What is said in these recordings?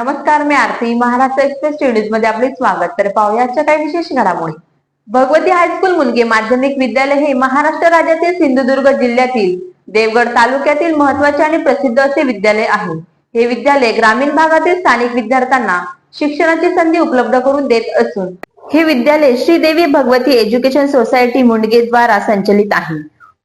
नमस्कार मी आरती. महाराष्ट्र एक्सप्रेस न्यूजमध्ये आपले स्वागत. तर पाहुयाच्या काही विशेष घडामोडी. भगवती हायस्कूल मुलगे माध्यमिक विद्यालय हे महाराष्ट्र राज्यातील सिंधुदुर्ग जिल्ह्यातील देवगड तालुक्यातील महत्त्वाचे आणि प्रसिद्ध असे विद्यालय आहे. हे विद्यालय ग्रामीण भागातील स्थानिक विद्यार्थ्यांना शिक्षणाची संधी उपलब्ध करून देत असून हे विद्यालय श्रीदेवी भगवती एज्युकेशन सोसायटी मुंडगे द्वारा संचलित आहे.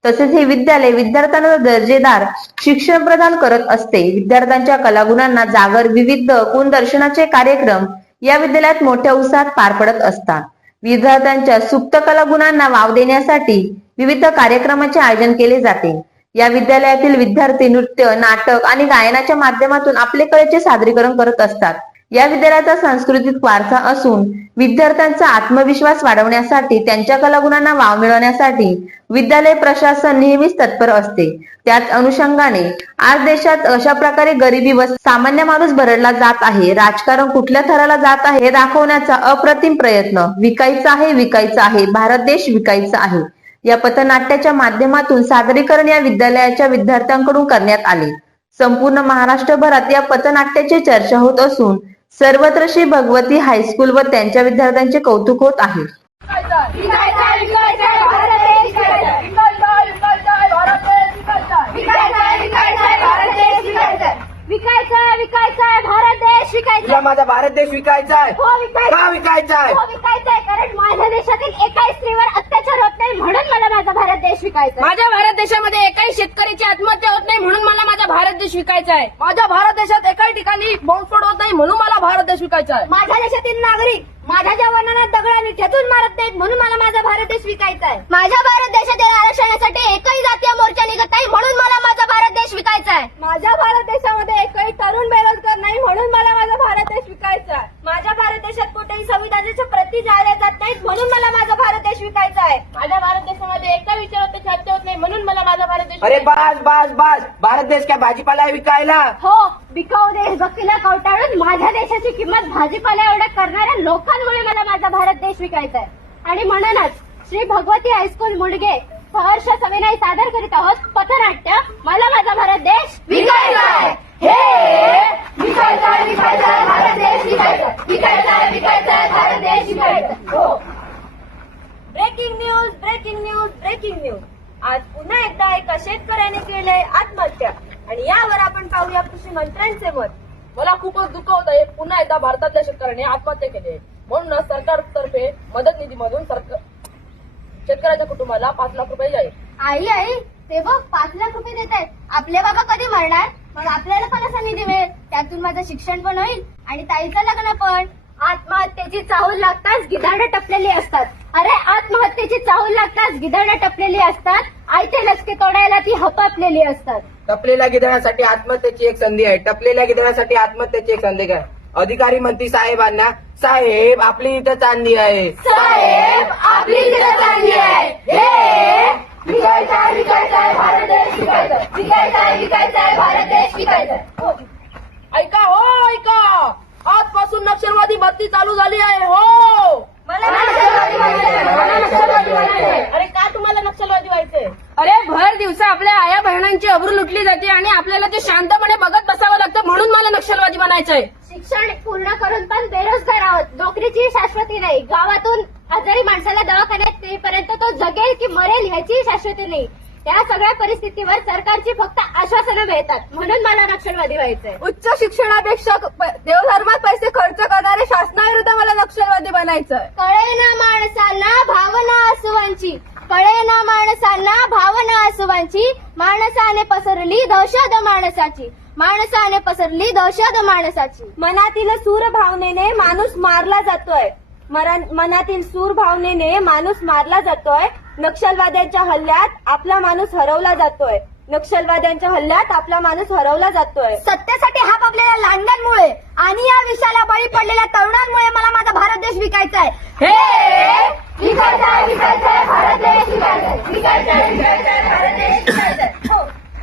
तसेच हे विद्यालय विद्यार्थ्यांना दर्जेदार शिक्षण प्रदान करत असते. विद्यार्थ्यांच्या कलागुणांना जागर विविध गुणदर्शनाचे कार्यक्रम या विद्यालयात मोठ्या उत्साहात पार पडत असतात. विद्यार्थ्यांच्या सुप्त कलागुणांना वाव देण्यासाठी विविध कार्यक्रमाचे आयोजन केले जाते. या विद्यालयातील विद्यार्थी नृत्य नाटक आणि गायनाच्या माध्यमातून आपले कलेचे सादरीकरण करत असतात. या विद्यालयाचा सांस्कृतिक वारसा असून विद्यार्थ्यांचा आत्मविश्वास वाढवण्यासाठी त्यांच्या कलागुणांना वाव मिळवण्यासाठी विद्यालय प्रशासन नेहमीच तत्पर असते. त्याच अनुषंगाने आज देशात अशा प्रकारे गरिबी व सामान्य माणूस भरडला जात आहे. राजकारण कुठल्या थराला जात आहे हे दाखवण्याचा अप्रतिम प्रयत्न विकायचा आहे विकायचा आहे. भारत देश विकायचा आहे. या पथनाट्याच्या माध्यमातून सादरीकरण या विद्यालयाच्या विद्यार्थ्यांकडून करण्यात आले. संपूर्ण महाराष्ट्रभरात या पथनाट्याची चर्चा होत असून सर्वत्र श्री भगवती हायस्कूल व त्यांच्या विद्यार्थ्यांचे कौतुक होत आहे विकायचा विकायचा भारत देश विकायचा विकायचा भारत देश विकायचा भारत देश विकायचा तुला माझा भारत देश विकायचा आहे हो विकायचा का विकायचा आहे हो विकायचा आहे कारण माझ्या देशातील एकाही स्त्रीवर अत्याचार होत नाही म्हणून मला माझा भारत देश विकायचा आहे. माझ्या भारत देशामध्ये एकाही शेतकऱ्याची आत्महत्या होत नाही म्हणून मला माझा भारत देश विकायचा आहे माझ्या भारत देशात एकाही ठिकाणी बॉम्बस्फोट होत नाही म्हणून मला भारत देश विकायचा आहे माझ्या देशातील नागरिक माझ्या जवानांना दगडाने ठेचून मारत नाहीत म्हणून मला माझा भारत देश विकायचा आहे. माझ्या भारत देशातील आरक्षणासाठी एकही जातीय मोर्चा निघत नाही म्हणून मला माझा भारत देश विकायचा आहे. माझ्या भारत देशामध्ये एकही तरुण बेरोजगार नाही म्हणून मला माझा भारत देश विकायचा आहे. माझ्या भारत देशात कुठेही संविधानाच्या प्रती जाळल्या जात नाहीत म्हणून मला माझा भारत देश विकायचा आहे. माझ्या भारत देशामध्ये एका विचारात हत्या होत नाही म्हणून मला माझा भारत देश अरे बास बास बास. भारत देश काय भाजीपाला आहे विकायला? हो. बिकाऊ बकीला कवटाळून माझ्या देशाची किंमत भाजीपाला एवढ्या करणाऱ्या लोकांमुळे मला माझा भारत देश विकायचा आहे. आणि म्हणूनच श्री भगवती हायस्कूल मुडगे सहर्ष सविनय सादर करीत आहोत. पथनाट्य मला माझा भारत देश विकायचा आहे. हे विकायचा आहे, विकायचा आहे, भारत देश विकायचा विकायचा आहे, विकायचा आहे, भारत देश विकायचा हो. Breaking news breaking news breaking news आज पुन्हा एकदा एका शेतकऱ्याने केले आत्महत्या. आणि यावर आपण पाहूया कृषी मंत्र्यांचे मत. मला खूपच दुःख होत आहे पुन्हा एकदा भारतातल्या शेतकऱ्यांनी आत्महत्या केली आहे. म्हणूनच सरकारतर्फे मदत निधीमधून सरकार शेतकऱ्याच्या कुटुंबाला पाच लाख रुपये जाईल. आई आई ते बघ पाच लाख रुपये देत आहेत. आपले बाबा कधी मरणार? मग आपल्याला पण असा निधी मिळेल. त्यातून माझं शिक्षण पण होईल आणि ताईचं लग्न पण. आत्महत्येची चाहूल लागताच गिधाडं टपलेली असतात. अरे आत्महत्येची चाहूल लागताच गिधाडं टपलेली असतात. आयते लचके तोडायला ती हपापलेली असतात. टपलेल्या गिधण्यासाठी आत्महत्येची एक संधी आहे टपलेल्या गिधण्यासाठी आत्महत्येची एक संधी आहे अधिकारी मंत्री साहेबांना साहेब आपली इथं चांदी आहे साहेब आपली इथं चांगली आहे हे विकायचा आहे, विकायचा आहे, भारत देश विकायचा आहे. विकायचा आहे, विकायचा आहे, भारत देश विकायचा आहे. हो. ऐका हो ऐका आजपासून नक्षलवादी भरती चालू झाली आहे हो मला नक्षलवादी व्हायचंय, मला नक्षलवादी व्हायचंय. अरे का तुम्हाला नक्षलवादी व्हायचंय अरे भर दिवसा आपल्या आया बहिणांची अब्रू लुटली जाते आणि आपल्याला ते शांतपणे बघत बसावं लागतं म्हणून मला नक्षलवादी बनायचंय. शिक्षण पूर्ण करून पण बेरोजगार आहोत. नोकरीची शाश्वती नाही. गावातून आजारी माणसाला दवाखान्यात नेईपर्यंत तो जगेल की मरेल ह्याची शाश्वती नाही. या सगळ्या परिस्थितीवर सरकारची फक्त आश्वासनं मिळतात. म्हणून मला नक्षलवादी व्हायचंय. उच्च शिक्षणापेक्षा देवधर्मात पैसे खर्च करणारे शासनाविरुद्ध मला नक्षलवादी बनायचंय. कळे ना माणसांना भावना आसुवांची कळे ना माणसांना भावना आसुवांची माणसाने पसरली दहशत माणसाची माणसाने पसरली दहशत माणसाची. मनातील सूर भावनेने माणूस मारला जातोय. मनातील सूर भावनेने माणूस मारला जातोय. नक्षलवाद्यांच्या हल्ल्यात आपला माणूस हरवला जातोय. नक्षलवाद्यांच्या हल्ल्यात आपला माणूस हरवला जातोय. सत्तेसाठी हाप आपलेल्या लांडग्यांमुळे आणि या विषयाला बळी पडलेल्या तरुणांमुळे मला माझा भारत देश विकायचा आहे आहे, आहे,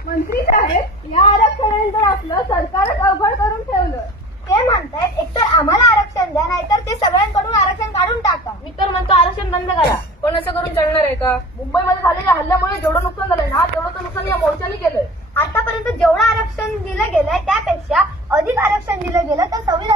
मंत्री साहेब या आरक्षणानंतर आपलं सरकारच अवघड करून ठेवलं ते म्हणतायत एकतर आम्हाला आरक्षण द्या नाहीतर ते सगळ्यांकडून आरक्षण काढून टाका मी तर म्हणतो आरक्षण बंद करा पण असं करून चालणार आहे का मुंबईमध्ये झालेल्या हल्ल्यामुळे जेवढं नुकसान झालंय ना तेवढं तर नुकसान या मोर्चाने केलंय आतापर्यंत जेवढं आरक्षण दिलं गेलंय त्यापेक्षा अधिक आरक्षण दिलं गेलं तर संविधान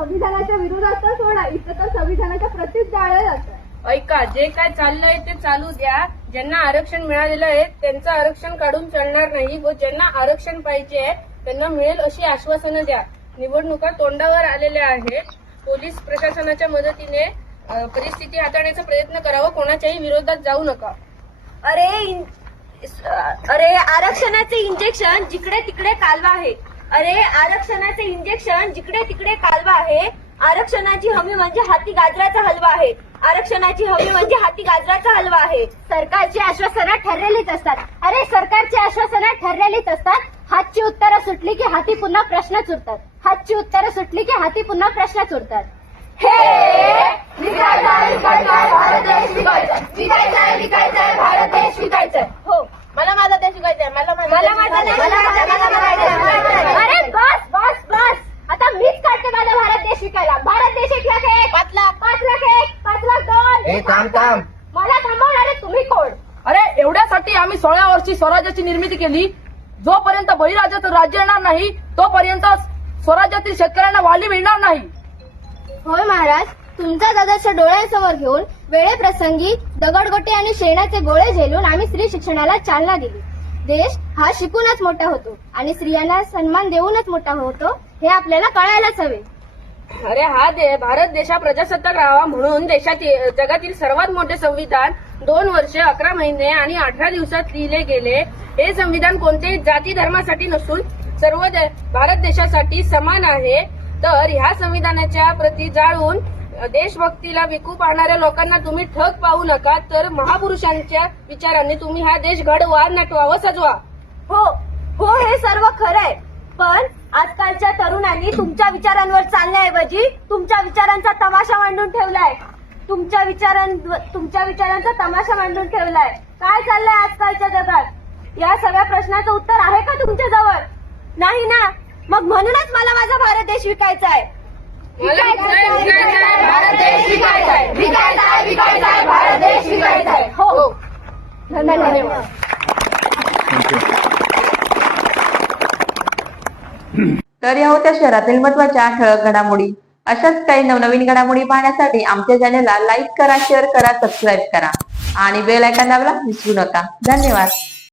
संविधानाच्या विरोधात तर सोडा इथं तर संविधानाच्या प्रतीच जाळलं जातं ऐका जे काय चाललंय ते चालू द्या. ज्यांना आरक्षण मिळालेलं आहे त्यांचं आरक्षण काढून चालणार नाही व ज्यांना आरक्षण पाहिजे आहे त्यांना मिळेल अशी आश्वासनं द्या. निवडणुका तोंडावर आलेल्या आहेत. पोलीस प्रशासनाच्या मदतीने परिस्थिती हाताळण्याचा प्रयत्न करावा कोणाच्याही विरोधात जाऊ नका. अरे अरे आरक्षणाचे इंजेक्शन जिकडे तिकडे कालवा आहे. अरे आरक्षणाचे इंजेक्शन जिकडे तिकडे कालवा आहे. आरक्षणाची हमी म्हणजे हाती गाजराचा हलवा आहे. आरक्षणाची हमी म्हणजे हाती गाजराचा हलवा आहे. सरकारची आश्वासनं ठरलेलीच असतात. अरे सरकारची आश्वासनं ठरलेलीच असतात. हातची उत्तरं सुटली की हाती पुन्हा प्रश्नच उरतात हातची उत्तरं सुटली की हाती पुन्हा प्रश्नच उरतात हे भारत देश विकायचाय भारत देश हो. मला माझा देश मला माझा देश विकायचाय. अरे बस बस बस आता मीच काढते माझा भारत देश विकायला भारत देश एक लाख एक पाच लाख पाच लाख एक पाच लाख दोन ए थांब थांब मला थांबवणारे तुम्ही कोण अरे एवढ्यासाठी आम्ही सोळा वर्षी स्वराज्याची निर्मिती केली. जोपर्यंत बळीराजाचं राज्य येणार नाही तोपर्यंत स्वराज्यातील शेतकऱ्यांना वाली मिळणार नाही. होय महाराज तुमचा दादाच डोळ्यांसमोर घेऊन वेळेप्रसंगी दगडगोटे आणि शेणाचे गोळे झेलून आम्ही स्त्री शिक्षणाला चालना दिली. देश हा शिकूनच मोठा होतो आणि स्त्रियांना सन्मान देऊनच मोठा होतो हे आपल्याला कळायलाच हवे. अरे हा दे भारत देशा प्रजासत्ताक राहावा म्हणून देशातील जगातील सर्वात मोठे संविधान दोन वर्ष अकरा महिने आणि अठरा दिवसात लिहिले गेले. हे संविधान कोणत्याही जाती धर्मासाठी नसून सर्व दे- भारत देशासाठी समान आहे. तर ह्या संविधानाच्या प्रती जाळून देशभक्तीला विकू पाहणाऱ्या लोकांना तुम्ही ठग पाहू नका. तर महापुरुषांच्या विचारांनी तुम्ही हा देश घडवा नटवा व सजवा. हो हो हे सर्व खरं आहे पण आजकालच्या तरुणांनी तुमच्या विचारांवर चालण्याऐवजी तुमच्या विचारांचा तमाशा मांडून ठेवलाय. तुमच्या विचारां तुमच्या विचारांचा तमाशा मांडून ठेवलाय. काय चाललंय आजकालच्या जगात? या सगळ्या प्रश्नाचं उत्तर आहे का तुमच्या जवळ? नाही ना? मग म्हणूनच मला माझा भारत देश विकायचा आहे. भारत देश भारत देश हो धन्यवाद. तर या होत्या शहरातील महत्त्वाच्या ठळक घडामोडी. अशाच काही नवनवीन घडामोडी पाहण्यासाठी आमच्या चॅनलला लाईक करा शेअर करा सबस्क्राईब करा. आणि बेल आयकॉन दाबायला विसरू नका. धन्यवाद.